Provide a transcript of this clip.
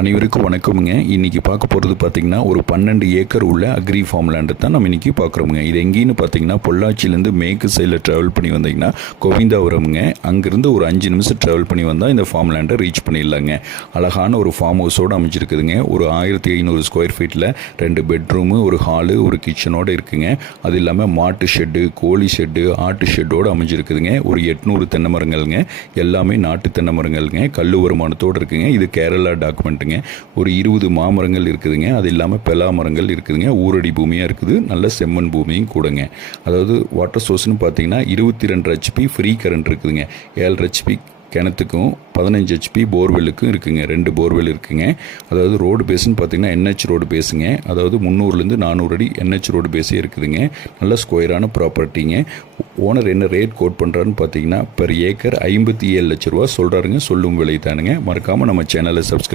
அனைவருக்கும் வணக்கமுங்க. இன்றைக்கி பார்க்க போகிறது பார்த்திங்கன்னா ஒரு 12 ஏக்கர் உள்ள அக்ரி ஃபார்ம் லேண்டு தான் நம்ம இன்றைக்கி பார்க்குறோமுங்க. இது எங்கேன்னு பார்த்தீங்கன்னா பொள்ளாச்சியிலேருந்து மேற்கு சைடில் ட்ராவல் பண்ணி வந்தீங்கன்னா கோவிந்தாபுரம்ங்க. அங்கேருந்து ஒரு 5 நிமிஷம் ட்ராவல் பண்ணி வந்தால் இந்த ஃபார்ம் லேண்டை ரீச் பண்ணிடலாங்க. அழகான ஒரு ஃபார்ம் ஹவுஸோடு அமைஞ்சிருக்குதுங்க. ஒரு 1500 ஸ்கொயர் ஃபீட்டில் 2 பெட்ரூமு, ஒரு ஹாலு, ஒரு கிச்சனோடு இருக்குதுங்க. அது இல்லாமல் மாட்டு ஷெட்டு, கோழி ஷெட்டு, ஆட்டு ஷெட்டோடு அமைஞ்சிருக்குதுங்க. ஒரு 800 தென்னை மரங்கள்ங்க. எல்லாமே நாட்டு தென்னை மரங்கள்ங்க. கல் வருமானத்தோடு இருக்குதுங்க. இது கேரளா டாக்குமெண்ட். ஒரு 20 மாமரங்கள் இருக்குதுங்க. அது இல்லாமல் பெலா மரங்கள் இருக்குதுங்க. ஊரடி பூமியாக இருக்குது. நல்ல செம்மண் பூமியும் கூடங்க. அதாவது வாட்டர் சோர்ஸ்னு பார்த்தீங்கன்னா 22 HP ஃப்ரீ கரண்ட் இருக்குதுங்க. 7 HP கிணத்துக்கும் 15 HP போர்வெல்லுக்கும் இருக்குங்க. 2 போர்வெல் இருக்குங்க. அதாவது ரோடு பேஸ்ன்னு பார்த்தீங்கன்னா NH ரோடு பேஸுங்க. அதாவது 300லேருந்து 400 அடி NH ரோடு பேஸே இருக்குதுங்க. நல்ல ஸ்கொயரான ப்ராப்பர்ட்டிங்க. ஓனர் என்ன ரேட் கோட் பண்ணுறாருன்னு பார்த்தீங்கன்னா பெர் ஏக்கர் 57 லட்ச ரூபா சொல்கிறாருங்க. சொல்லும் விலை தானுங்க. மறக்காமல் நம்ம சேனலை சப்ஸ்கிரைப்